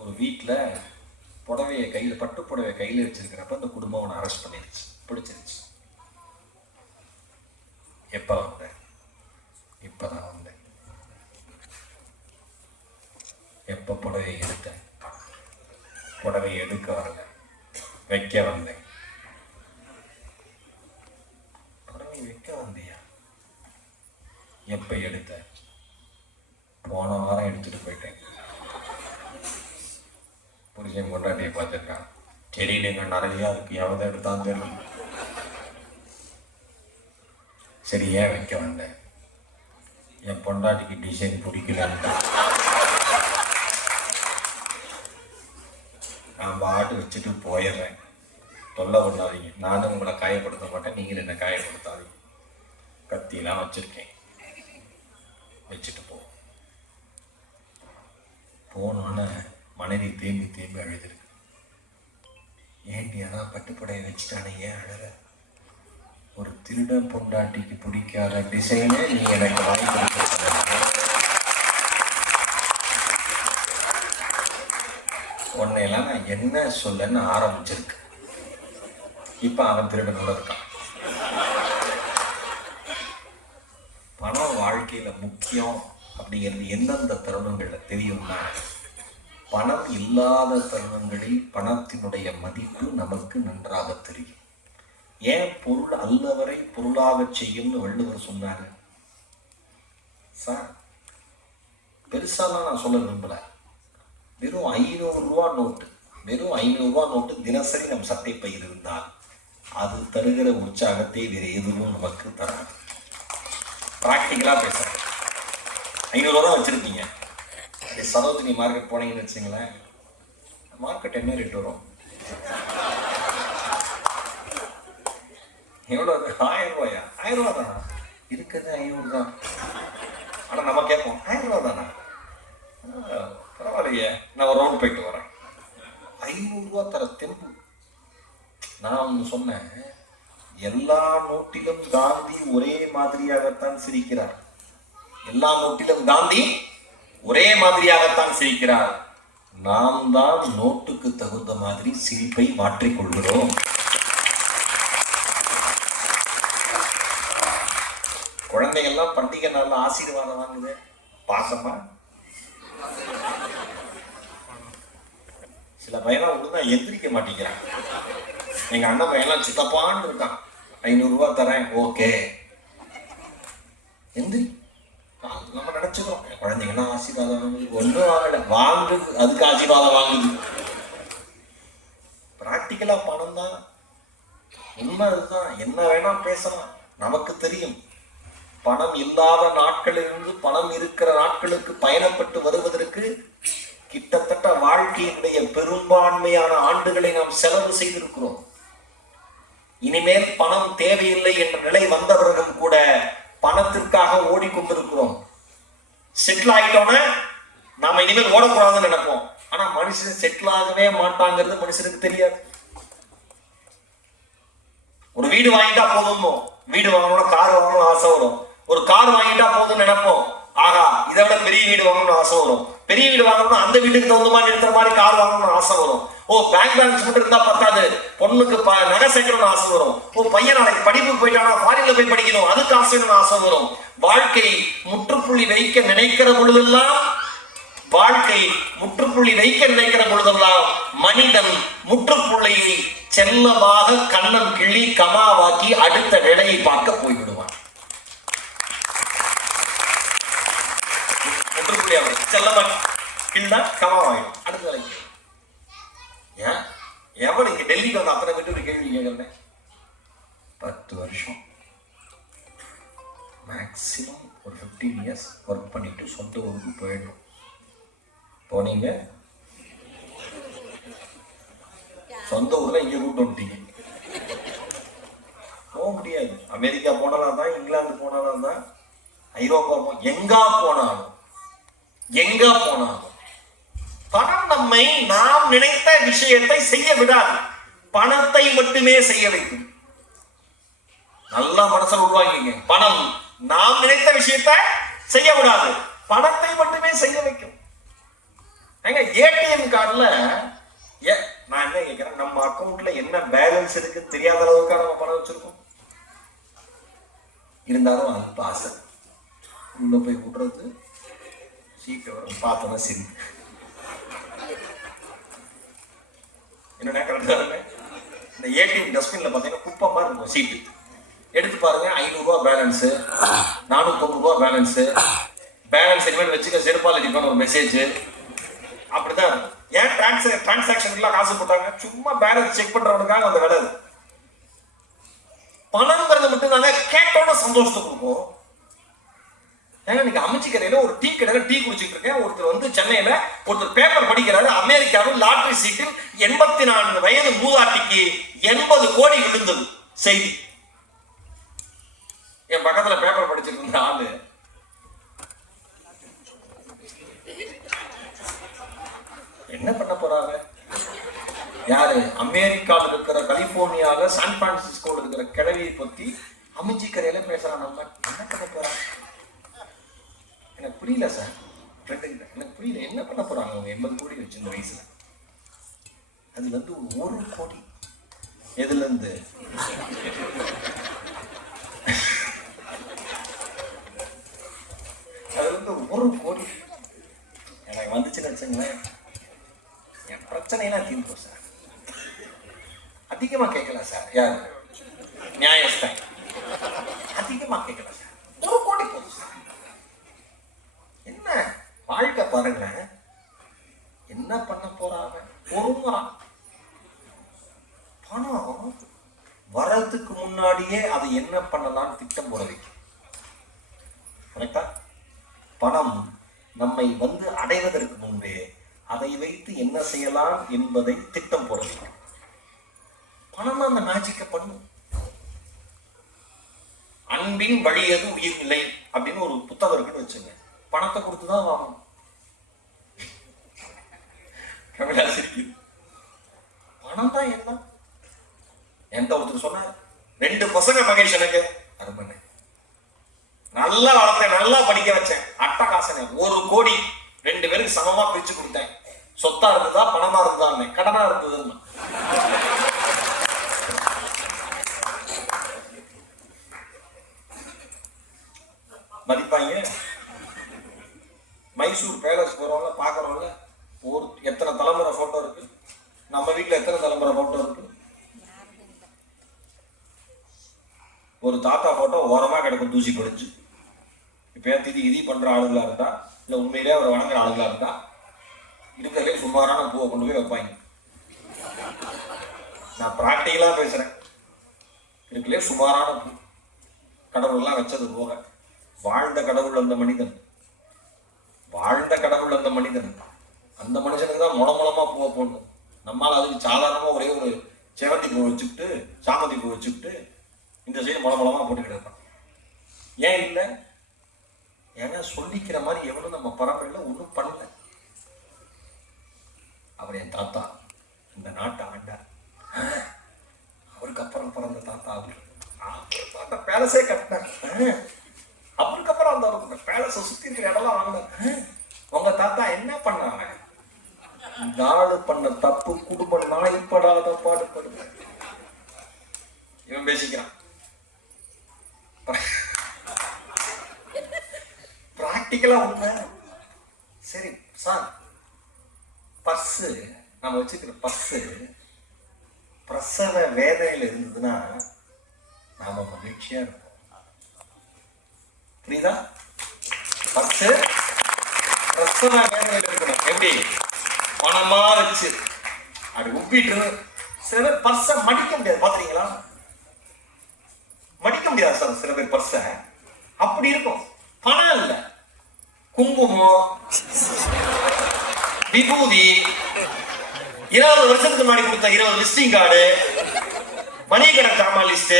ஒரு வீட்டில் புடவையை கையில் பட்டு புடவையை கையில் வச்சிருக்கிறப்ப அந்த குடும்பம் அவனை அரெஸ்ட் பண்ணிருச்சு, பிடிச்சிருச்சு. எப்போ வந்தேன்? இப்போதான் வந்தேன். எப்போ புடவை எடுத்தேன்? புடவை எடுக்க வரல, வைக்க வந்தேன். புடவை வைக்க வந்தியா? எப்போ எடுத்த? போன வாரம் எடுத்துட்டு போயிட்டேன். புருஷன் கொண்டாட்டியை பார்த்துருக்கான். செடியில நிறையா இருக்கு, எவ்வளோ எடுத்தான்னு தெரியல. சரி, ஏன் வைக்க வந்தேன்? என் பொண்டாட்டிக்கு டிசைன் பிடிக்கலன்னு நான் பாட்டு வச்சுட்டு போயிடுறேன். தொல்லை பண்ணாதீங்க. நானும் உங்களை காயப்படுத்த மாட்டேன், நீங்கள் என்னை காயப்படுத்தாதீங்க. கத்திலாம் வச்சுருக்கேன், வச்சுட்டு போனோன்னு மனைவி தேம்பி தேம்பி அழுதுருக்கு. ஏன்டி அதான் பட்டுப்படையை வச்சுட்டானே, ஏன் அழுற? ஒரு திருட பொண்டாட்டிக்கு பிடிக்காத டிசைனே நீ எனக்கு வாங்கி கொடுக்க. உன்னையெல்லாம் நான் என்ன சொல்லன்னு ஆரம்பிச்சிருக்கு. இப்ப அவன் திருடனோட இருக்கான். பணம் வாழ்க்கையில முக்கியம் அப்படிங்கிறது எந்தெந்த தருணங்கள்ல தெரியும்னா, பணம் இல்லாத தருணங்களில் பணத்தினுடைய மதிப்பு நமக்கு நன்றாக தெரியும். ஏன் பொருள் அல்லவரை பொருளாக செய்யும்னு வள்ளுவர் சொன்னாரு. சார், பெருசாலாம் நான் சொல்ல விரும்பல. வெறும் 500 ரூபா நோட்டு, வெறும் 500 ரூபா நோட்டு தினசரி நம் சட்டை பையில் இருந்தால் அது தருகிற உற்சாகத்தை வேறு எதுவும் நமக்கு தராது. பிராக்டிக்கலா பேசுறேன். 500 ரூபா தான் வச்சிருக்கீங்க. சரோஜினி மார்க்கெட் போனீங்கன்னு வச்சுங்களேன், மார்க்கெட் என்ன ரேட் வரும்? எவ்வளோ? 1000 ரூபாயா? 1000 ரூபா தானா? இருக்கிறது 500 தான். ஆனால் நம்ம கேட்போம், 1000 ரூபா தானா? பரவாயில்லையே, நான் ஒரு ரவுண்ட் போயிட்டு வரேன். 500 ரூபா தர தெம்பு. நான் ஒன்று சொன்னேன், எல்லா நோட்டிலும் காந்தி ஒரே மாதிரியாகத்தான் சிரிக்கிறார். எல்லா நோட்டிலும் காந்தி ஒரே மாதிரியாகத்தான் சிரிக்கிறார். நாம் தான் நோட்டுக்கு தகுந்த மாதிரி சிரிப்பை மாற்றிக்கொள்கிறோம். குழந்தைகள்லாம் பண்டிகை நாள்ல ஆசீர்வாதம் வாங்குது. பாசமா சில பையெல்லாம் ஒழுங்கா எந்திரிக்க மாட்டேங்கிறான். எங்க அண்ணன் பையன்லாம் சித்தப்பான்னு இருக்கான். 500 ரூபா தரேன், ஓகே எந்திரி. நம்ம நினைச்சுக்கிறோம் குழந்தைங்கலாம் ஆசீர்வாதம் வாங்குது. ஒன்றும் வாங்கல, வாங்குது, அதுக்கு ஆசீர்வாதம் வாங்குது. பிராக்டிக்கலா பணம் தான் உண்மை. அதுதான். என்ன வேணா பேசலாம், நமக்கு தெரியும். பணம் இல்லாத நாட்களிலிருந்து பணம் இருக்கிற நாட்களுக்கு பயணப்பட்டு வருவதற்கு கிட்டத்தட்ட வாழ்க்கையினுடைய பெரும்பான்மையான ஆண்டுகளை நாம் செலவு செய்திருக்கிறோம். இனிமேல் பணம் தேவையில்லை என்ற நிலை வந்தவர்களும் கூட பணத்திற்காக ஓடிக்கொண்டிருக்கிறோம். செட்டில் ஆகிட்டோம்னா நாம இனிமேல் ஓடக்கூடாதுன்னு நினைப்போம். ஆனா மனுஷன் செட்டில் ஆகவே மாட்டாங்கிறது மனுஷனுக்கு தெரியாது. ஒரு வீடு வாங்கிட்டா போதும், வீடு வாங்கணும், கார் வாங்கணும் ஆசை வரும். ஒரு கார் வாங்கிட்டா போதும்னு நினைப்போம். ஆகா, இதை விட பெரிய வீடு வாங்கணும்னு ஆசை வரும். பெரிய வீடு வாங்கணும்னா அந்த வீட்டுக்கு தகுந்த மாதிரி இருக்கிற மாதிரி கார் வாங்கணும்னு ஆசை வரும். ஓ, பேங்க் பேலன்ஸ் மட்டும் இருந்தா பத்தாது, பொண்ணுக்கு நகை சேர்க்கணும்னு ஆசை வரும். ஓ, பையன் நாளைக்கு படிப்புக்கு போயிட்டானா ஃபாரின்ல போய் படிக்கணும், அதுக்கு ஆசை வரும். வாழ்க்கை முற்றுப்புள்ளி வைக்க நினைக்கிற பொழுதெல்லாம் மனிதன் முற்றுப்புள்ளியை செல்லமாக கண்ணம் கிள்ளி கமாவாக்கி அடுத்த வேலையை பார்க்க போய்விடுவான். முற்றுப்புள்ளி செல்லமாக கிள்ளா கமாவாயிடும், அடுத்த வேலைக்கு. ஏன் எவன் இங்க டெல்லிக்கு வந்து அத்தனை பேர் ஒரு கேள்வி கேட்கிறேன். 10 வருஷம் மேக்சிமம் ஒரு 15 இயர்ஸ் ஒர்க் பண்ணிட்டு சொந்த ஊருக்கு போயிடணும். போனீங்க, சொந்த ஊர்ல இங்க கூட்டு வந்துட்டீங்க. போக முடியாது. அமெரிக்கா போனாலும் தான், இங்கிலாந்து போனாலும் தான், ஐரோப்பா எங்க போனாலும் பணம் நம்மை நாம் நினைத்த விஷயத்தை செய்ய விடாது, பணத்தை மட்டுமே செய்ய வைக்கும். நல்லா மனசுல உருவாக்கிங்க. பணம் நாம் நினைத்த விஷயத்தை செய்ய விடாது, பணத்தை மட்டுமே செய்ய வைக்கும். ஏங்க ஏடிஎம் கார்டுல நான் என்ன கேட்கிறேன், நம்ம அக்கௌண்ட்ல என்ன பேலன்ஸ் இருக்கு தெரியாத அளவுக்கு நம்ம பணம் வச்சிருக்கோம். இருந்தாலும் அது ஆசை உள்ள போய் விடுறது, சீட்டை வரும் பார்த்தோன்னா சரி என்ன கரெக்டா இருங்க. இந்த ஏடிஎம் டஸ்ட்பின்ல பாத்தீங்கன்னா குப்பை மாதிரி இருக்கும் சீட்டு. எடுத்து பாருங்க, 500 ரூபா பேலன்ஸு, 450 ரூபா பேலன்ஸு, பேலன்ஸ் இனிமேல் வச்சுக்க செருப்பால் அடிப்பான ஒரு மெசேஜ். அப்படிதான் ஏன் டிரான்சாக்ஷனுக்குலாம் காசு போட்டாங்க? சும்மா பேலன்ஸ் செக் பண்றவனுக்காக அந்த வேலை. பணம்ங்கிறது மட்டும் தாங்க கேட்டோட சந்தோஷத்தை கொடுக்கும். ஏன்னா நீங்க அமைச்சிக்கரையில ஒரு டீ கடையில டீ குடிச்சிட்டு இருக்கேன். ஒருத்தர் வந்து சென்னையில ஒருத்தர் பேப்பர் படிக்கிறாரு. அமெரிக்காவில் லாட்டரி சீட்டில் 84 வயது மூதாட்டிக்கு 80 கோடி விழுந்தது செய்தி. என் பக்கத்துல பேப்பர் படிச்சிட்டு இருந்த ஆளு என்ன பண்ண போறாங்க? யாரு? அமெரிக்காவில் இருக்கிற கலிபோர்னியால சான் பிரான்சிஸ்கோல இருக்கிற கிழவியை பத்தி அமைச்சிக்கரையில பேசுறான். நம்ம என்ன பண்ண போறாங்க? எனக்கு புரியல சார், எனக்கு புரியல என்ன பண்ண போறாங்க அவங்க 80 கோடி வச்சு இந்த வயசுல. அது வந்து 1 கோடி எதுல இருந்து? அது வந்து 1 கோடி எனக்கு வந்துச்சுன்னு வச்சுங்களேன், என் பிரச்சனையெல்லாம் தீர்க்கும் சார். அதிகமா கேட்கல சார். யாரு நியாயஸ்தான்? அதிகமா கேட்கல சார், 1 கோடி போதும் சார். என்ன வாழ்க்கை பாருங்க, என்ன பண்ண போறாங்க? பொறுமுறான். பணம் வரதுக்கு முன்னாடியே அதை என்ன பண்ணலாம் திட்டம் போட வைக்கும். கரெக்டா? பணம் நம்மை வந்து அடைவதற்கு முன்பே அதை வைத்து என்ன செய்யலாம் என்பதை திட்டம் போட வைக்கும். பணம் அந்த மேஜிக்க பண்ணும். அன்பின் வழியது உயிர்நிலை அப்படின்னு ஒரு புத்தகம் இருக்குன்னு வச்சுங்க. பணத்தை கொடுத்துதான் வாங்கணும். பணம் தான் எல்லாம். எந்த ஒருத்தர் சொன்னார், 2 பசங்க மகேஷ் எனக்கு அருமனை நல்லா வளர்த்தேன், நல்லா படிக்க வச்சேன், அட்டகாசனை 1 கோடி 2 பேருக்கு சமமா பிரிச்சு கொடுத்தேன். சொத்தா இருந்ததா பணமா இருந்ததா? கடனா இருந்ததுன்னு. மதிப்பாங்க. மைசூர் பேலஸ் போறவங்க பாக்குறவங்க ஒரு எத்தனை தலைமுறை போட்டோ இருக்கு, நம்ம வீட்டுல எத்தனை தலைமுறை போட்டோ இருக்கு. ஒரு தாத்தா போட்டோ ஓரமா கிடக்கும் தூசி படிச்சு. இப்ப திதி பண்ற ஆளுகளா இருந்தா, இல்ல உண்மையிலே அவரை வணங்குற ஆளுகளா இருந்தா, இருக்கிறதே சுமாரான பூவை கொண்டு போய் வைப்பாங்க. நான் பிராக்டிகலா பேசுறேன். இருக்கிறதே சுமாரான பூ, கடவுள் எல்லாம் வச்சது போக. வாழ்ந்த கடவுள் அந்த மனிதன், வாழ்ந்த கடவுள் அந்த மனிதன். அந்த மனுஷனுக்கு தான் முளமுளமா பூவை போடணும். நம்மளால அதுக்கு சாதாரணமா ஒரே ஒரு செவந்தி பூ வச்சுக்கிட்டு சாமந்தி பூ வச்சுக்கிட்டு இந்த சைடு முளமுளமா போட்டுக்கிட்டு இருக்கான். ஏன் இல்லை? ஏன்னா சொல்லிக்கிற மாதிரி எவனும் நம்ம பரம்பரையில ஒன்றும் பண்ணல. அவர் என் தாத்தா இந்த நாட்டை ஆண்டார். அவருக்கு அப்புறம் பிறந்த தாத்தா தாத்தா பேலஸே கட்டினார். அவருக்கு அப்புறம் அந்த பேலஸை சுத்தி இருக்கிற இடம்லாம் வாங்கினார். உங்க தாத்தா என்ன பண்ணாங்க? நாடு பண்ண தப்பு குடும்பம் நாய்ப்படாத பாடுபடுது. இவன் பேசிக்கிறான். பிராக்டிக்கலா உண்மை. சரி சார், பர்ஸு நம்ம வச்சுக்கிற பர்ஸு பிரசவ வேதனையில இருந்ததுன்னா நாம மகிழ்ச்சியா இருப்போம். புரியுதா? பர்ஸு பிரசவ வேதனையில இருக்கணும். எப்படி? பணமா வச்சு அது உப்பிட்டு. சில பேர் பர்ஸை மடிக்க முடியாது, பாத்துறீங்களா? மடிக்க முடியாது சார் சில பேர் பர்ஸை. அப்படி இருக்கும். பணம் இல்ல, குங்குமம், விபூதி, 20 வருஷத்துக்கு முன்னாடி கொடுத்த 20 விசிட்டிங் கார்டு, மணிகடை ஜாமான் லிஸ்ட்,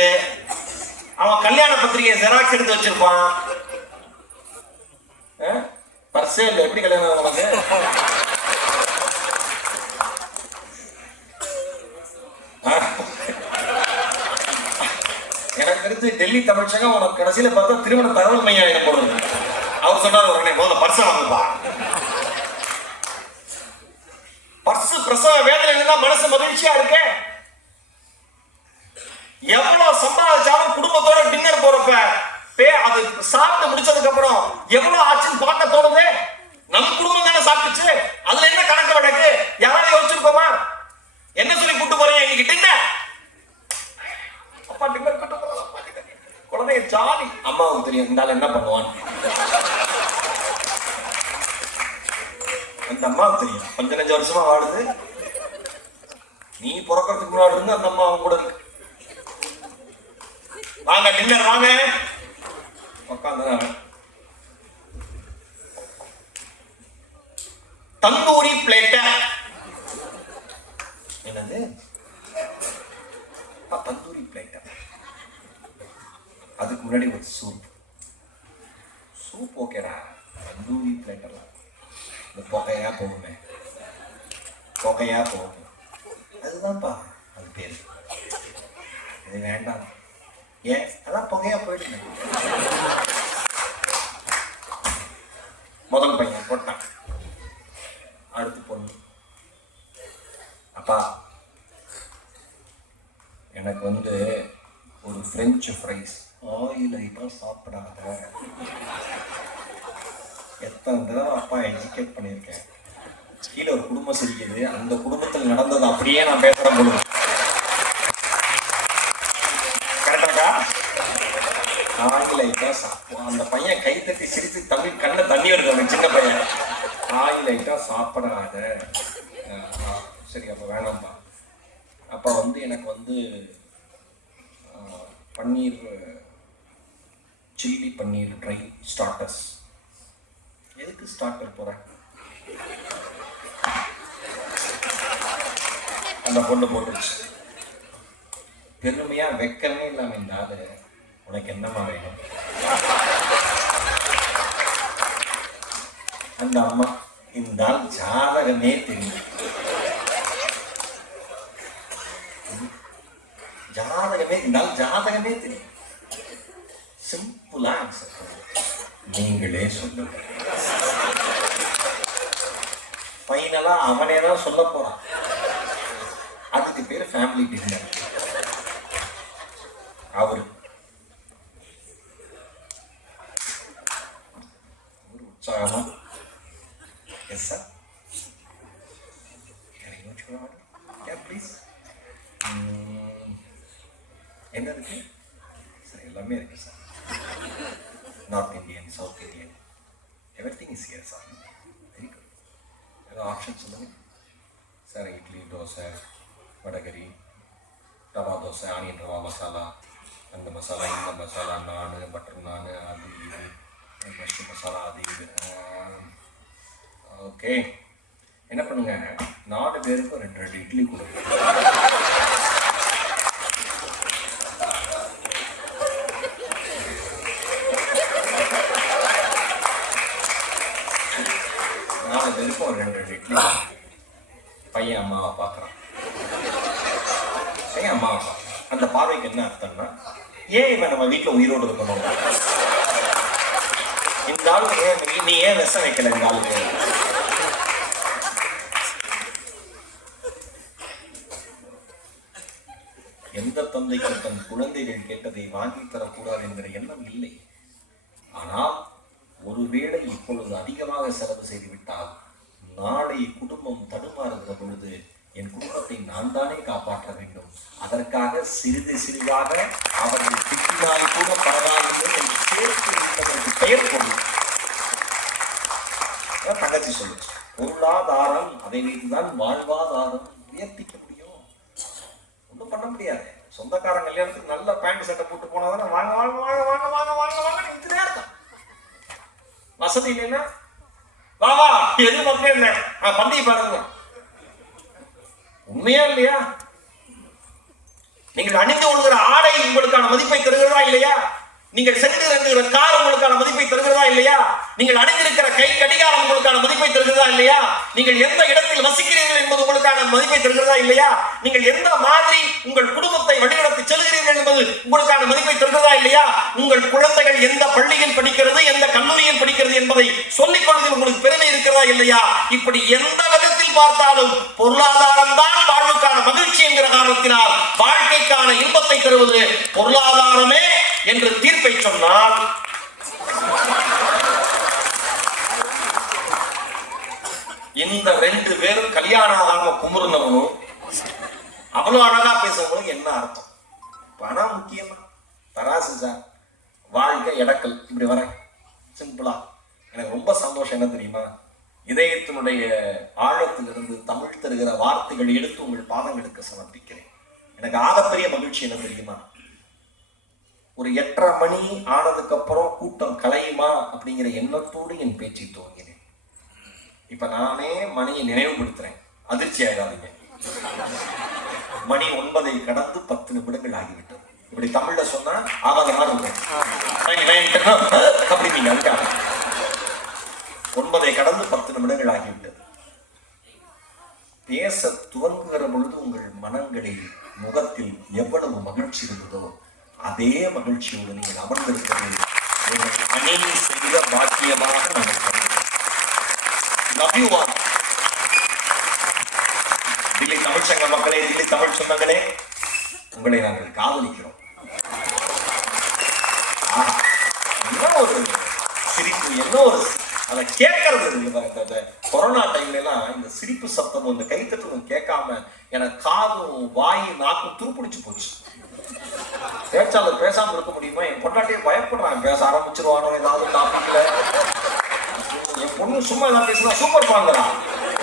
அவன் கல்யாண பத்திரிகை ஜெராக்ஸ் எடுத்து வச்சிருப்பான். பர்ஸே இல்லை, எப்படி கல்யாணம் உனக்கு? எனக்கு தெரிஞ்சு டெல்லி தமிழ்ச்சங்கம் உனக்கு கடைசியில பார்த்தா திருமண தகவல் மையம் என்ன போடுறது. அவர் சொன்னார், உடனே முதல்ல பர்ஸை வாங்குப்பா. பிரசவ வேதனையில தான் மனசு மகிழ்ச்சியா இருக்கே. எவ்வளவு சம்பாதிச்சாலும் குடும்பத்தோட டின்னர் போறப்ப அது சாப்பிட்டு முடிச்சதுக்கு அப்புறம் எவ்வளவு ஆச்சுன்னு பார்க்க தோணுது. நம்ம குடும்பம் தானே சாப்பிட்டுச்சு, அதுல என்ன கணக்கு வழக்கு யாராவது யோசிச்சிருக்கோமா? என்ன சொல்லி கூட்டு போறீங்க இன்னைக்கு டின்னர்? அப்பா டின்னர் கூட்டு போறோம், குழந்தைய ஜாலி. அம்மாவுக்கு தெரியும் இருந்தாலும் என்ன பண்ணுவான். அந்த அம்மாவுக்கு தெரியும் 15 வருஷமா வாடுது. நீ பிறக்கிறதுக்கு முன்னாடி இருந்து அந்த அம்மா கூட இருக்கு. வாங்க டின்னர் வாங்க உட்காந்து. தந்தூரி பிளேட். என்னது தந்தூரி பிளேட்? அதுக்கு முன்னாடி ஒரு சூப். சூப் ஓகேடா, தந்தூரி பிளேட் எல்லாம் இந்த புகையா போகுமே, புகையா போகும், அதுதான்ப்பா அது பேரு. இது வேண்டாம். ஏன்? அதான் புகையா போயிட்டு. முதல் பையன் போட்டான். அடுத்து பொண்ணு. அப்பா எனக்கு ஒரு பிரெஞ்சு ஃப்ரைஸ். ஆயில் ஐட்டம் சாப்பிடாத. எத்தனை தடவை அப்பா எஜுகேட் பண்ணியிருக்கேன். கீழே ஒரு குடும்பம் சிரிக்குது, அந்த குடும்பத்தில் நடந்தது அப்படியே நான் பேசுறேன் போது. கரெக்டாக்கா? ஆயில் ஐட்டம் சாப்பிடுவோம். அந்த பையன் கை தட்டி சிரித்து தமிழ் கண்ணை தண்ணி வருது. சின்ன பையன் ஆயில் ஐட்டம் சாப்பிடாத. சரி அப்போ வேணாம்ப்பா. அப்போ எனக்கு பன்னீர் சில்லி பன்னீர் ட்ரை ஸ்டார்டர்ஸ். எதுக்கு ஸ்டார்டர் போகிறேன்? அந்த பொண்ணு போட்டுருச்சு. பெருமையா வெக்கமே இல்லாம இந்த ஆளு உனக்கு என்னமா வேணும்? அந்த அம்மா இந்த ஆள் ஜாதகமே தெரியும். ஜாதகமே இந்த ஆள் ஜாதகமே தெரியும். சிம்பிளா ஆன்சர் நீங்களே சொல்லுங்க. ஃபைனலா அவனே தான் சொல்ல போறான். அதுக்கு பேர் ஃபேமிலி டின்னர். அவரு ஒரு உற்சாகமா எஸ் சார் ப்ளீஸ் என்ன இருக்கு சார்? எல்லாமே இருக்கு sir. North Indian, south Indian, everything is here sir. Very good. ஏதோ ஆப்ஷன் சொல்லுங்க சார். இட்லி, தோசை, வடகரி, ரவா தோசை, ஆனியன் ரவா மசாலா, அந்த மசாலா, இந்த மசாலா, நான், பட்டர் நான், அது இது, மஷ்ரூம் மசாலா, அது இது. ஓகே, என்ன பண்ணுங்க, 4 பேருக்கும் 2 இட்லி கொடுங்க. ஒரு 2 இட்லி. பையன் அம்மாவை பார்க்குறான். பையன் அம்மாவை பார்க்குறான். அந்த பார்வைக்கு என்ன அர்த்தம்னா, ஏன் இவன் நம்ம வீட்டில் உயிரோடு இருக்கணும்? இந்த ஆளுக்கு நீ ஏன் விஷம் வைக்கல? இந்த ஆளுக்கு எந்த தந்தைக்கு தன் குழந்தைகள் கேட்டதை வாங்கி தரக்கூடாது என்கிற எண்ணம் இல்லை. ஆனால் ஒருவேளை இப்பொழுது அதிகமாக செலவு செய்துவிட்டால் நாளை குடும்பம் தடுமாறுகிற பொழுது என் குடும்பத்தை நான் தானே காப்பாற்ற வேண்டும். அதற்காக சிறிது சிறிதாக அவர்கள் திட்டினால் கூட பரவாயில்லை என்று சேர்த்து வைப்பதற்கு பெயர் பொருள். தங்கச்சி சொல்லுச்சு, பொருளாதாரம் அதை வைத்துதான் வாழ்வாதாரம் உயர்த்திக்க முடியும். ஒன்றும் பண்ண முடியாது. சொந்தக்காரன் கல்யாணத்துக்கு நல்ல பேண்ட் சட்டை போட்டு போனாதானே வாங்க வாங்க வாங்க வாங்க வாங்க வாங்க வாங்க இதுல இருக்கும். வசதி இல்லைன்னா வா வா எது மக்கள் இல்லை பந்தய பாருங்க. உண்மையா இல்லையா? நீங்கள் அணிந்து கொள்கிற ஆடை உங்களுக்கான மதிப்பை தருகிறதா இல்லையா? நீங்கள் சென்றிருக்கிற கார் உங்களுக்கான மதிப்பை தருகிறதா இல்லையா? நீங்கள் அணிந்திருக்கிற கை கடிகாரம் உங்களுக்கான மதிப்பை தருகிறதா இல்லையா? நீங்கள் எந்த இடத்தில் வசிக்கிறீர்கள் என்பது உங்களுக்கான மதிப்பை தருகிறதா இல்லையா? நீங்கள் எந்த மாதிரி உங்கள் குடும்பத்தை வழிநடத்தி செல்கிறீர்கள் என்பது உங்களுக்கான மதிப்பை தருகிறதா இல்லையா? உங்கள் குழந்தைகள் எந்த பள்ளியில் படிக்கிறது, எந்த கல்லூரியில் படிக்கிறது என்பதை சொல்லிக் கொள்வதில் உங்களுக்கு பெருமை இருக்கிறதா இல்லையா? இப்படி எந்த விதத்தில் பார்த்தாலும் பொருளாதாரம் தான் வாழ்வுக்கான மகிழ்ச்சி என்கிற காரணத்தினால் வாழ்க்கைக்கான இன்பத்தை தருவது பொருளாதாரமே என்று தீர்ப்பை சொன்னால் இந்த ரெண்டு பேரும் கல்யாணம் ஆகாம குமுறுனவனும் அவ்வளவு அழகா பேசுறவங்களுக்கு என்ன அர்த்தம்? பணம் முக்கியமா? தராசு சார், வாழ்க்கை எடக்கல், இப்படி வர சிம்பிளா. எனக்கு ரொம்ப சந்தோஷம் என்ன தெரியுமா? இதயத்தினுடைய ஆழத்திலிருந்து தமிழ் தருகிற வார்த்தைகள் எடுத்து உங்கள் பாதங்களுக்கு சமர்ப்பிக்கிறேன். எனக்கு ஆகப்பெரிய மகிழ்ச்சி என்ன தெரியுமா? ஒரு 8:30 மணி ஆனதுக்கு அப்புறம் கூட்டம் கலையுமா அப்படிங்கிற எண்ணத்தோடு என் பேச்சை துவங்கினேன். இப்ப நானே மணியை நினைவுபடுத்துறேன், அதிர்ச்சி ஆகாதீங்க. மணி 9 கடந்து 10 நிமிடங்கள் ஆகிவிட்டது. இப்படி தமிழ்ல சொன்னா ஆகாத மாதிரி இருக்கும். 9 கடந்து 10 நிமிடங்கள் ஆகிவிட்டது. பேச துவங்குகிற பொழுது உங்கள் மனங்களில் முகத்தில் எவ்வளவு மகிழ்ச்சி இருந்ததோ அதே மகிழ்ச்சியோடு நீங்கள் அமர்ந்திருக்கிறது அணியை செய்த பாக்கியமாக தில்லி தமிழ் சங்க மக்களே, தில்லி தமிழ் சொந்தங்களே, உங்களை நாங்கள் காதலிக்கிறோம். என்ன ஒரு சிரிப்பு, என்ன ஒரு அதை கேட்கறது. கொரோனா டைம்ல எல்லாம் இந்த சிரிப்பு சத்தமும் இந்த கைத்தட்டலும் கேட்காம எனக்கு காதும் வாய் நாக்கும் துருப்பிடிச்சு போச்சு. பேச்சாளர் பேசாம இருக்க முடியுமா? என் பொண்டாட்டியே பயப்படுறான், பேச ஆரம்பிச்சிருவானோ ஏதாவது டாபிக்ல. என் பொண்ணு சும்மா எல்லாம் பேசினா சூப்பர் பாங்கறா.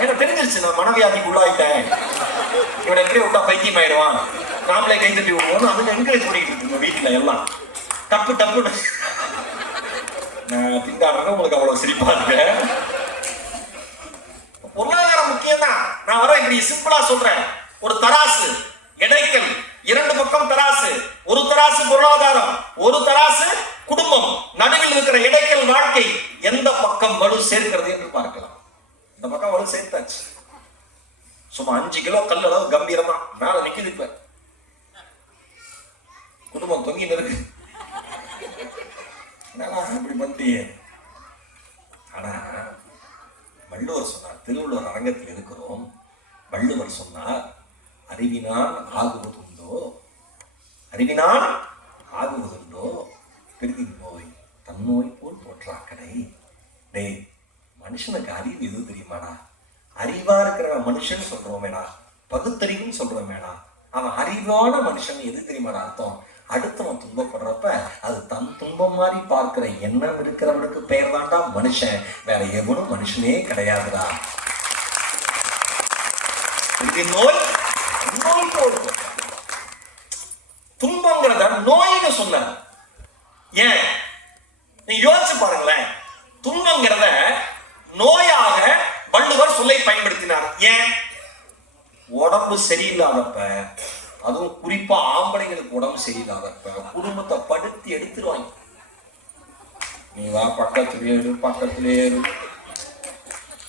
எனக்கு தெரிஞ்சிருச்சு நான் மனவியாதிக்கு உள்ளாயிட்டேன், இவனை எப்படி விட்டா பைத்தியம் ஆயிடுவான், நாமளே கை தட்டி விடுவோம்னு அதுல என்கரேஜ் பண்ணிட்டு இருக்கு வீட்டுல எல்லாம். டப்பு டப்புன்னு நான் திண்டாடுறேன், உங்களுக்கு அவ்வளவு சிரிப்பா இருக்கு. பொருளாதாரம் முக்கியம் தான். நான் வர இப்படி சிம்பிளா சொல்றேன். ஒரு தராசு எடைக்கல், 2 பக்கம் தராசு. ஒரு தராசு பொருளாதாரம், ஒரு தராசு குடும்பம், நடுவில் இருக்கிற இடைக்கல் வாழ்க்கை. எந்த பக்கம் வலு சேர்க்கிறது என்று பார்க்கலாம். இந்த பக்கம் வலு சேர்த்தாச்சு. சும்மா 5 கிலோ கல் அளவு கம்பீரமா மேல நிக்குது. இப்ப குடும்பம் தொங்கி இருக்கு. இப்படி பண்ணியே. ஆனா வள்ளுவர் சொன்னார், திருவள்ளுவர் அரங்கத்தில் இருக்கிறோம். வள்ளுவர் சொன்னார், அறிவினால் ஆகுவதுண்டோ, அறிவினால் ஆகுவதுண்டோ பெருதி நோய் தன்னோய் போல் போற்றாக்கடை. டேய், மனுஷனுக்கு அறிவு எது தெரியுமாடா? அறிவா இருக்கிற மனுஷன் சொல்றோமேடா, பகுத்தறிவுன்னு சொல்றோமேடா. அவன் அறிவான மனுஷன் எது தெரியுமாடா அர்த்தம்? அடுத்தவன் துன்பப்படுறப்ப அது தன் துன்பம் மாதிரி பார்க்கிற எண்ணம் இருக்கிறவனுக்கு பெயர் தான்டா மனுஷன். வேற எவனும் மனுஷனே கிடையாதுடா. நோய் நோய் போடு, துன்பங்கிறத நோய்னு சொன்ன. ஏன் நீங்க யோசிச்சு பாருங்களேன். துன்பங்கிறத நோயாக வள்ளுவர் சொல்லை பயன்படுத்தினார். ஏன்? உடம்பு சரியில்லாதப்ப, அதுவும் குறிப்பா ஆம்பளைங்களுக்கு உடம்பு சரியில்லாதப்ப குடும்பத்தை படுத்தி எடுத்துருவாங்க. நீ வா பக்கத்திலே இரு, பக்கத்திலே இரு.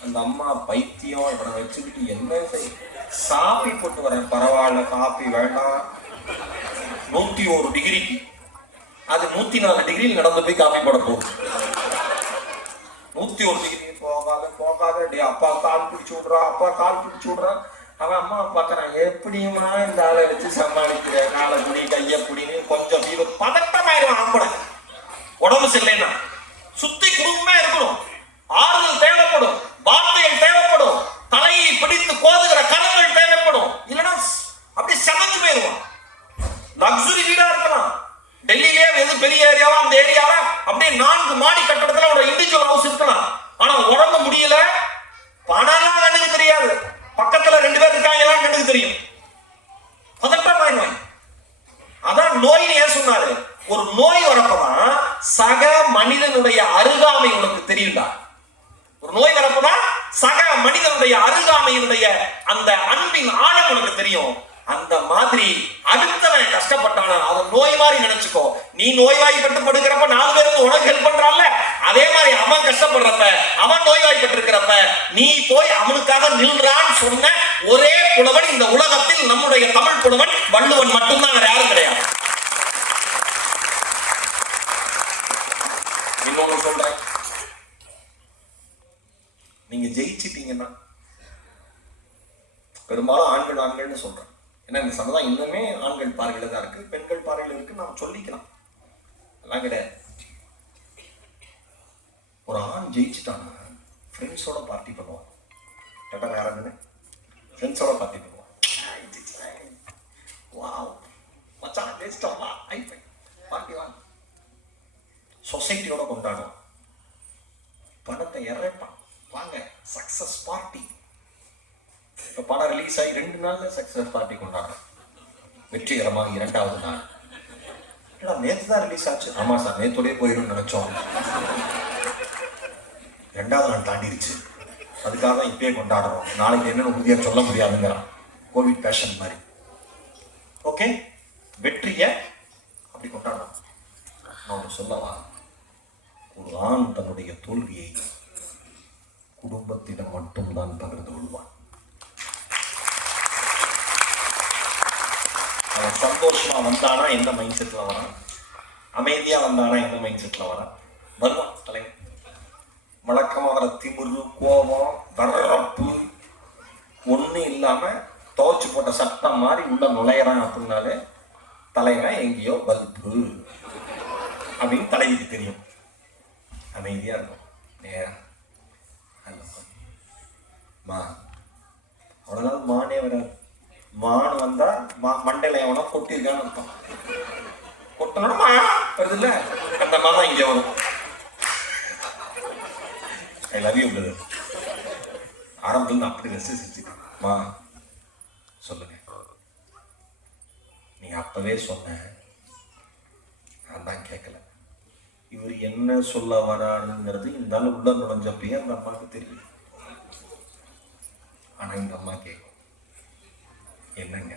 அந்த அம்மா பைத்தியம், இவனை வச்சுக்கிட்டு என்ன செய்ய? காப்பி போட்டு வரேன், பரவாயில்ல காப்பி வேண்டாம். 101 டிகிரிக்கு அது 104 டிகிரியில் நடந்து போய் காப்பி போட போகுது. 101 டிகிரி போகாத போகாத. டே அப்பா கால் பிடிச்சு விடுறா, அப்பா கால் பிடிச்சு விடுறா. அவன் அம்மா பார்க்கறான், எப்படியுமா இந்த ஆளை வச்சு சமாளிக்கிற, காலை குடி கைய குடின்னு கொஞ்சம் பதட்டமாயிரும். ஆம்பளை உடம்பு சரியில்லைன்னா சுத்தி குடும்பமே இருக்கணும், ஆறுதல் தேவைப்படும், வார்த்தைகள் தேவைப்படும், தலையை பிடித்து கோதுகிற கரங்கள் தேவைப்படும். இல்லைன்னா அப்படி சமைச்சு போயிடுவான். லக்ஸுரி வீடா இருக்கலாம், டெல்லியிலே எது பெரிய ஏரியாவா அந்த ஏரியாவா அப்படியே 4 மாடி கட்டடத்துல ஒரு இண்டிவிஜுவல் ஹவுஸ் இருக்கலாம். ஆனா உடம்பு முடியல, பணம் கண்ணுக்கு தெரியாது, பக்கத்துல 2 பேர் இருக்காங்க கண்ணுக்கு தெரியும், பதட்டமாயிடுவாங்க. அதான் நோய் ஏன் சொன்னாரு? ஒரு நோய் வரப்பதான் சக மனிதனுடைய அருகாமை உனக்கு தெரியும்டா. ஒரு நோய் வரப்பதான் சக மனிதனுடைய அருகாமையினுடைய அந்த அன்பின் ஆழம் உனக்கு தெரியும். அந்த மாதிரி அடுத்தவன் கஷ்டப்பட்டான அவன் நோய் மாதிரி நினைச்சுக்கோ. நீ நோய்வாய்ப்பட்டு படுக்கிறப்ப 4 பேருக்கு உனக்கு ஹெல்ப் பண்றான்ல, அதே மாதிரி அவன் கஷ்டப்படுறப்ப, அவன் நோய்வாய்ப்பட்டு இருக்கிறப்ப நீ போய் அவனுக்காக நில்றான்னு சொன்ன ஒரே புலவன் இந்த உலகத்தில் நம்முடைய தமிழ் புலவன் வள்ளுவன் மட்டும்தான், வேற யாரும் கிடையாது. இன்னொன்னு சொல்றேன், நீங்க ஜெயிச்சிட்டீங்கன்னா, பெரும்பாலும் ஆண்கள் ஆண்கள்னு சொல்றேன், ஏன்னா இந்த சமுதாயம் இன்னுமே ஆண்கள் பார்வையில தான் இருக்கு, பெண்கள் பார்வையில இருக்கு, நாம் சொல்லிக்கலாம், அதெல்லாம் கிடையாது. ஒரு ஆண் ஜெயிச்சுட்டான்னா ஃப்ரெண்ட்ஸோட பார்ட்டி பண்ணுவான். கேட்டா வேற என்ன, ஃப்ரெண்ட்ஸோட பார்ட்டி பண்ணுவான். வாவ் மச்சான் ஜெயிச்சிட்டோம்மா, ஐஃபை பார்ட்டி வாங்க. சொசைட்டியோட கொண்டாடுவான், பணத்தை இறைப்பான், வாங்க சக்சஸ் பார்ட்டி. இப்போ படம் ரிலீஸ் ஆகி 2 நாள்ல சக்சஸ் பார்ட்டி கொண்டாடுறோம், வெற்றிகரமாக 2வது நாள். இல்லை நேற்று தான் ரிலீஸ் ஆச்சு. ஆமா சார், நேற்றோடய போயிடும்னு நினைச்சோம், 2வது நாள் தாண்டிடுச்சு, அதுக்காக தான் இப்பயே கொண்டாடுறோம், நாளைக்கு என்னன்னு உறுதியாக சொல்ல முடியாதுங்கிறான், கோவிட் பேஷன் மாதிரி. ஓகே, வெற்றியை அப்படி கொண்டாடுறோம். நான் சொல்லவா, ஒரு ஆண் தன்னுடைய தோல்வியை குடும்பத்திடம் மட்டும்தான் பகிர்ந்து கொள்வான். அவன் சந்தோஷமா வந்தானா எந்த மைண்ட் செட்ல வரான், அமைதியா வந்தானா எந்த மைண்ட் செட்ல வரான், வருவான். தலைவன் வழக்கமாக திமிரு, கோபம், வரப்பு ஒன்றும் இல்லாம துவச்சு போட்ட சட்டம் மாதிரி உள்ள நுழையிறான் அப்படின்னாலே தலைவன் எங்கேயோ பல்பு அப்படின்னு தலைவிக்கு தெரியும். அமைதியா இருக்கும், நேரம் மா அவ்வளோதான், மானே வராது. மான் வந்தா மண்டையில எவனோ கொட்டிருக்கான்னு அர்த்தம், கொட்டணும் வருது இல்ல, அந்த மாதிரி தான் இங்க வரும். ஐ லவ் யூ பிரதர், ஆரம்பத்தில் நான் அப்படி ரசிச்சுட்டேன். மா சொல்லுங்க, நீ அப்பவே சொன்ன, நான் தான் கேட்கல. இவர் என்ன சொல்ல வராருங்கிறது இந்த ஆள் உள்ள நுழைஞ்சப்பயே அந்த அம்மாவுக்கு தெரியும். ஆனா இந்த அம்மா கேட்கும், என்னங்க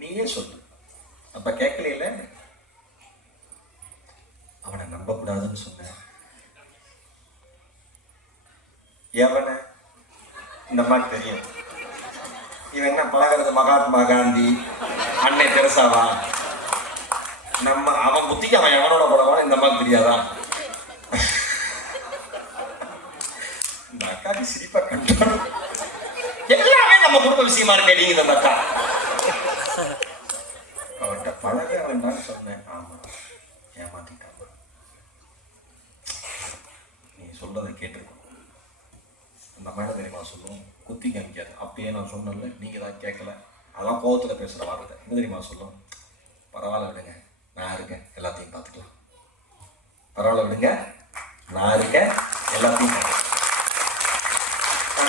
நீயே சொல்லு. அப்ப கேட்கல, அவனை நம்ப கூடாதுன்னு சொன்ன, எவனை இந்த மாதிரி தெரியும். இவன் என்ன பழகிறது மகாத்மா காந்தி, அன்னை தெரசாவா? நம்ம அவன் புத்திக்கு அவன் எவனோட பழவான்னு இந்த மாதிரி தெரியாதா? இந்த அக்காக்கு சிரிப்பா கண்டோம், எல்லாமே நம்ம குடும்ப விஷயமா இருக்கீங்க. இந்த அக்கா அவன்கிட்ட பழக வேண்டாம்னு சொன்னேன், ஆமா ஏமாத்திட்டான். நீ சொல்றதை கேட்டிருக்கோம். அந்த மேடம் தெரியுமா சொல்லுவோம், குத்தி காமிக்காது. அப்பயே நான் சொன்னேன்ல, நீங்க தான் கேட்கல, அதான் கோவத்துல பேசுற வார்த்தை. என்ன தெரியுமா சொல்லும், பரவாயில்ல விடுங்க நான் இருக்கேன், எல்லாத்தையும் பார்த்துக்கலாம். பரவாயில்ல விடுங்க நான் இருக்கேன், எல்லாத்தையும் பார்த்துக்கலாம்.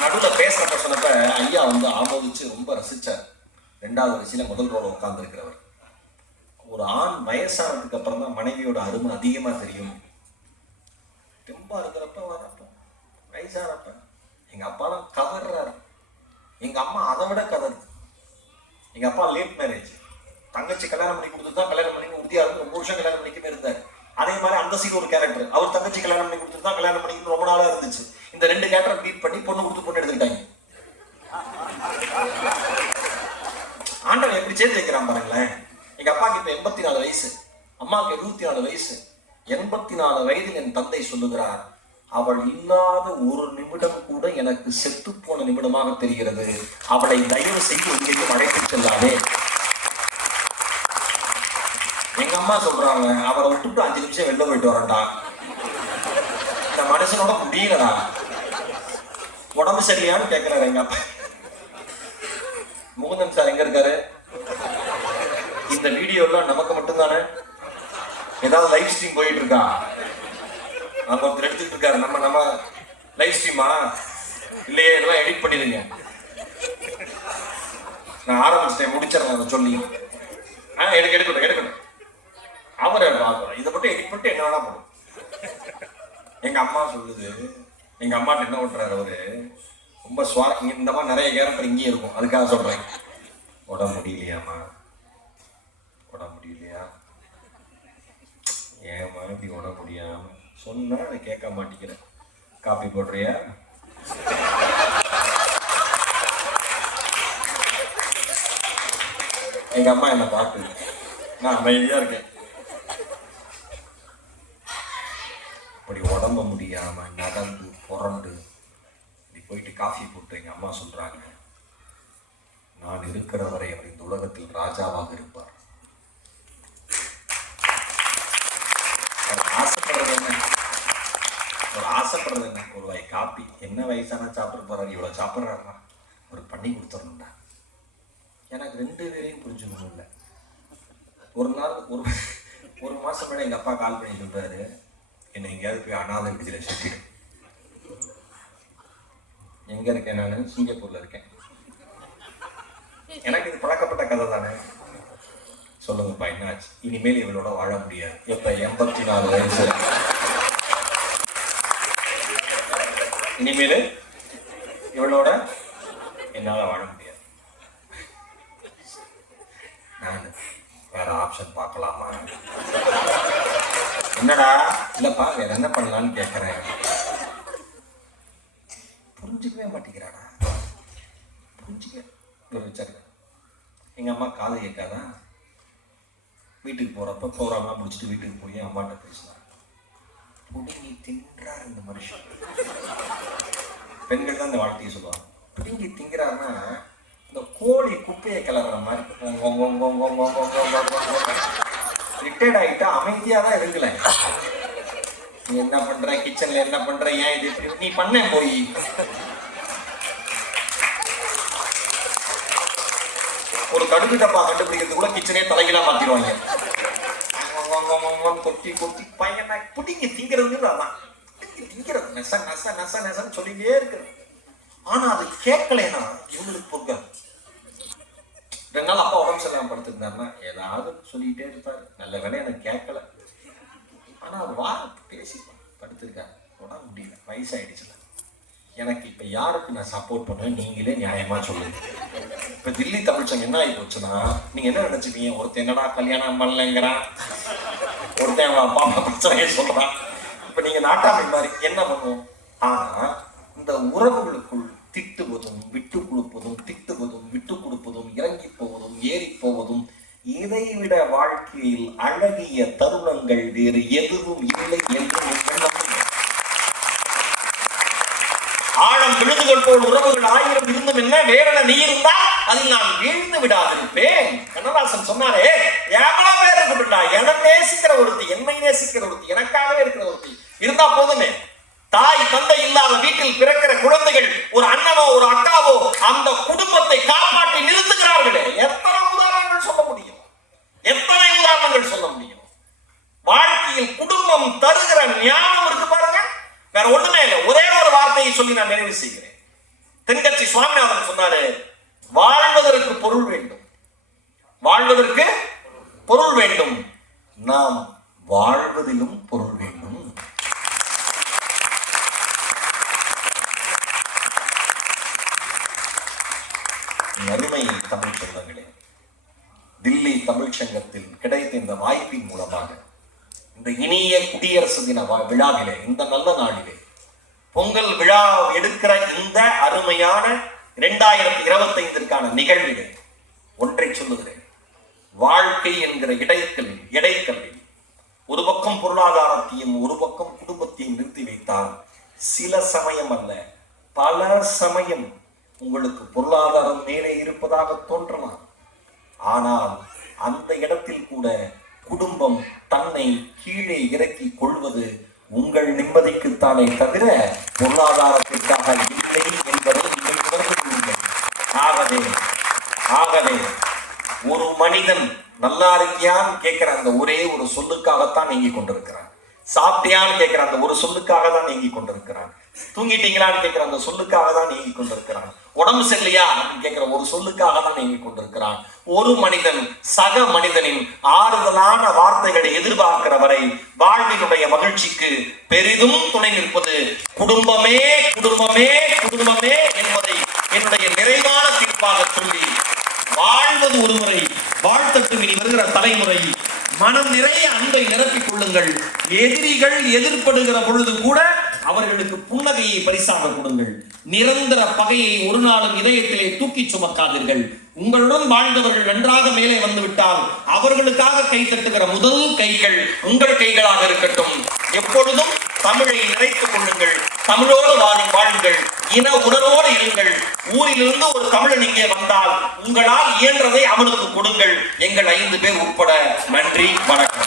நடுவில் பேசுறப்ப சொன்னப்ப ஐயா வந்து ஆமோதிச்சு ரொம்ப ரசிச்சார். 2வது வரிசையில முதல் ரோல உட்கார்ந்து இருக்கிறவர். ஒரு ஆண் வயசானதுக்கு அப்புறம் தான் மனைவியோட அருமை அதிகமா தெரியும். ரொம்ப இருக்கிறப்ப வரப்ப வயசானப்ப எங்க அப்பாலாம் கதறாரு, எங்க அம்மா அதை விட கதறுது. எங்க அப்பா லேட் மேரேஜ், தங்கச்சி கல்யாணம் பண்ணி கொடுத்து தான் கல்யாணம் பண்ணி உறுதியா இருந்து 3 வருஷம் கல்யாணம் பண்ணிக்கவே இருந்தாரு. அதே மாதிரி அந்த சீன் ஒரு கேரக்டர், அவர் தங்கச்சி கல்யாணம் பண்ணி கொடுத்து தான் கல்யாணம் பண்ணிக்கணும் ரொம்ப நாளா இருந்துச்சு. இந்த 2 கேரக்டர் பீட் பண்ணி பொண்ணு கொடுத்து பொண்ணு எடுத்துக்கிட்டாங்க. ஆண்டவன் எப்படி சேர்த்து வைக்கிறான் பாருங்களேன். எங்க அப்பாவுக்கு இப்ப 84 வயசு, அம்மாவுக்கு 24 வயசு. 84 வயதில் என் தந்தை சொல்லுகிறார், அவள் இல்லாத ஒரு நிமிடம் கூட எனக்கு செத்து போன நிமிடமாக தெரிகிறது, அவளை தயவு செய்து எங்கேயும் அழைத்து செல்லாதே. எங்க அம்மா சொல்றாங்க, அவரை விட்டுட்டு 5 நிமிஷம் வெளில போயிட்டு வரேன்டா, இந்த மனுஷனோட முடியலடா, உடம்பு சரியான்னு கேட்கிறாரு எங்க அப்பா. முகுந்தன் சார் எங்க இருக்காரு? இந்த வீடியோல நமக்கு மட்டும்தானே ஏதாவது லைவ் ஸ்ட்ரீம் போயிட்டு இருக்கா? நம்ம ஒருத்தர் எடுத்துட்டு இருக்காரு, நம்ம லைவ் ஸ்ட்ரீமா இல்லையே, இதெல்லாம் எடிட் பண்ணிடுங்க. நான் ஆரம்பிச்சிட்டேன், முடிச்சிடறேன் அதை சொல்லி. எடுக்கட்டும் அவர் இதை மட்டும் எடிட் பண்ணிட்டு என்ன வேணா போடும். எங்க அம்மா சொல்லுது, எங்க அம்மாட்ட என்ன பண்றாரு அவரு, ரொம்ப இந்த மாதிரி நிறைய கேரக்டர் இங்கேயும் இருக்கும், அதுக்காக சொல்றேன். உடம்பு முடியலையாம்மா? உடம்பு முடியலையா? ஏம்மா இப்படி உடம்பு முடியாம சொன்னா அதை கேட்க மாட்டேங்கிறேன். காப்பி போடுறியா? எங்க அம்மா என்ன பார்த்து நான் அமைதியா இருக்கேன். இப்படி உடம்ப முடியாம நடந்து புரண்டு இப்படி போயிட்டு காஃபி போட்டு எங்க அம்மா சொல்றாங்க, நான் இருக்கிற வரை அவர் இந்த உலகத்தில் ராஜாவாக இருப்பார். ஆசைப்படுறது என்ன? ஒரு ஆசைப்படுறது என்ன? ஒரு வாய் காப்பி என்ன வயசானா சாப்பிட்டு போறாரு, இவ்வளவு சாப்பிட்றாருன்னா ஒரு பண்ணி கொடுத்துடணும்டா. எனக்கு 2 பேரையும் புரிஞ்சுக்கணும் இல்லை. ஒரு நாள் ஒரு மாசம் மேலே எங்க அப்பா கால் பண்ணி சொல்றாரு, என்னை எங்கேயாவது போய் அனாதை விடுதலை சேர்த்திடு. எங்க இருக்கேன்? நான் சிங்கப்பூர்ல இருக்கேன். எனக்கு இது பழக்கப்பட்ட கதை தானே. சொல்லுங்கப்பா என்னாச்சு? இனிமேல் இவளோட வாழ முடியாது. எப்ப 84 வயசு இனிமேல் இவளோட என்னால வாழ முடியாது. நான் வேற ஆப்ஷன் பார்க்கலாமா? என்னடா? இல்லப்பா வேற என்ன பண்ணலான்னு கேட்கிறேன். புரிஞ்சுக்கவே மாட்டேங்கிறாடா. புரிஞ்சுக்க எங்க அம்மா காது கேட்காதா? வீட்டுக்கு போறப்ப ப்ரோக்ராம்லாம் முடிச்சுட்டு வீட்டுக்கு போய் அம்மாட்ட பேசினாங்க. புடுங்கி தின்றார் இந்த மனுஷன். பெண்கள் தான் இந்த வார்த்தையை சொல்லுவாங்க. புடுங்கி திங்கிறாருன்னா இந்த கோழி குப்பையை கிளற மாதிரி ரிட்டையர்ட் ஆகிட்டா அமைதியா தான் இருக்கல. நீ என்ன பண்ற, கிச்சன்ல என்ன பண்ற, ஏன் இது நீ பண்ண போய் ஒரு கடுகு டப்பா கண்டுபிடிக்கிறதுக்குள்ள கிச்சனே தலைகீழா மாத்திடுவாங்க. கொட்டி கொட்டி பையனை புடிங்கி திங்கிறதுன்னு அதான் திங்கிறது. நெச நெச நெச நெசன்னு சொல்லிட்டே இருக்கு. ஆனா அது கேட்கலைன்னா இவங்களுக்கு பொங்கல். 2 நாள் அப்பா உடம்பு சரியில்லாம படுத்திருந்தாருன்னா ஏதாவது சொல்லிக்கிட்டே இருப்பாரு. நல்ல வேலை எனக்கு கேட்கல. ஆனா வா பேசி படுத்திருக்காரு. உடம்பு முடியல, வயசாயிடுச்சுல. எனக்கு இப்ப யாருக்கு நான் சப்போர்ட் பண்ணுவேன்? நீங்களே நியாயமா சொல்லுங்க. இப்ப தில்லி தமிழ்ச்சங்கம் என்ன ஆகி போச்சுன்னா, நீங்க என்ன நினைச்சுப்பீங்க? ஒருத்தன் என்னடா கல்யாணம் பண்ணலைங்கிறான், ஒருத்தன் அவன் அப்பா அம்மா பிரச்சனையே சொல்றான். இப்ப நீங்க நாட்டாமை மாதிரி என்ன பண்ணுவோம்? ஆனா இந்த உறவுகளுக்குள் திட்டுவதும் விட்டு கொடுப்பதும், திட்டுவதும் விட்டு கொடுப்பதும், இறங்கி போவதும் ஏறி போவதும், இதைவிட வாழ்க்கையில் அழகிய தருணங்கள் வேறு எதுவும் இல்லை என்று ஆழம் விழுதுகள் போல் உறவுகள் 1000 இருந்தும் என்ன வேறென நீ இருந்தா அதில் நான் வீழ்ந்து விடாதிருப்பேன். கண்ணதாசன் சொன்னாரே, எவ்வளவு பேர் இருக்குடா என நேசிக்கிற ஒருத்தி, என்னை நேசிக்கிற ஒருத்தி, எனக்காகவே இருக்கிற ஒருத்தி இருந்தா போதுமே. தாய் தந்தை இல்லாத வீட்டில் பிறக்கிற குழந்தைகள் ஒரு அண்ணனோ ஒரு அக்காவோ அந்த குடும்பத்தை காப்பாற்றி நிறுத்துகிறார்களே. எத்தனை உதாரணங்கள் சொல்ல முடியும்? எத்தனை உதாரணங்கள் சொல்ல முடியும்? வாழ்க்கையில் குடும்பம் தருகிற ஞானம் இருக்கு பாருங்க, வேற ஒண்ணுமே இல்லை. ஒரே ஒரு வார்த்தையை சொல்லி நான் நிறைவு செய்கிறேன். தென்கட்சி சுவாமிநாதன் சொன்னாரு, வாழ்வதற்கு பொருள் வேண்டும், வாழ்வதற்கு பொருள் வேண்டும், நாம் வாழ்வதிலும் பொருள் வேண்டும். அருமை தமிழ் சொந்தங்களே, தில்லி தமிழ் சங்கத்தில் கிடைத்த இந்த வாய்ப்பின் மூலமாக இந்த இனிய குடியரசு தின விழாவிலே, இந்த நல்ல நாளிலே, பொங்கல் விழா எடுக்கிற இந்த அருமையான 2025ற்கான நிகழ்விலே ஒன்றை சொல்லுகிறேன். வாழ்க்கை என்கிற இடைக்கல்வி ஒரு பக்கம் பொருளாதாரத்தையும் ஒரு பக்கம் குடும்பத்தையும் நிறுத்தி வைத்தால் சில சமயம் அல்ல பல சமயம் உங்களுக்கு பொருளாதாரம் மேலே இருப்பதாக தோன்றலாம். ஆனால் அந்த இடத்தில் கூட குடும்பம் தன்னை கீழே இறக்கி கொள்வது உங்கள் நிம்மதிக்குத்தானே தவிர பொருளாதாரத்திற்காக இல்லை என்பதை நீங்கள் உணர்ந்து கொள்ளுங்கள். ஆகவே ஒரு மனிதன் நல்லா இருக்கியான்னு கேட்கிற அந்த ஒரே ஒரு சொல்லுக்காகத்தான் நீங்கி கொண்டிருக்கிறான். சாப்பிட்டியான்னு கேட்கிற அந்த ஒரு சொல்லுக்காக தான் நீங்கி கொண்டிருக்கிறான். தூங்கிட்டீங்களான்னு கேட்கிற அந்த சொல்லுக்காக தான் நீங்கி கொண்டிருக்கிறான். உடம்பு சரியில்லையா அப்படின்னு கேட்கிற ஒரு சொல்லுக்காக தான் நீங்கி கொண்டிருக்கிறான். ஒரு மனிதன் சக மனிதனின் ஆறுதலான வார்த்தைகளை எதிர்பார்க்கிற வரை வாழ்வினுடைய மகிழ்ச்சிக்கு பெரிதும் துணை நிற்பது குடும்பமே குடும்பமே குடும்பமே என்பதை என்னுடைய நிறைவான தீர்ப்பாக சொல்லி வாழ்வது ஒருமுறை, வாழ்த்தட்டும் இனி வருகிற தலைமுறை. மனம் நிறைய அன்பை நிரப்பிக் கொள்ளுங்கள். எதிரிகள் எதிர்ப்படுகிற பொழுது கூட அவர்களுக்கு புன்னகையை பரிசாக கொடுங்கள். நிரந்தர பகையை ஒரு நாளும் இதயத்திலே தூக்கி சுமக்காதீர்கள். உங்களுடன் வாழ்ந்தவர்கள் நன்றாக மேலே வந்துவிட்டால் அவர்களுக்காக கை தட்டுகிற முதல் கைகள் உங்கள் கைகளாக இருக்கட்டும். எப்பொழுதும் தமிழை நினைத்துக் கொள்ளுங்கள். தமிழோடு வாழுங்கள். இன உணர்வோடு இருங்கள். ஊரிலிருந்து ஒரு தமிழன் இங்கே வந்தால் உங்களால் இயன்றதை அவனுக்கு கொடுங்கள். எங்கள் 5 பேர் உட்பட. நன்றி, வணக்கம்.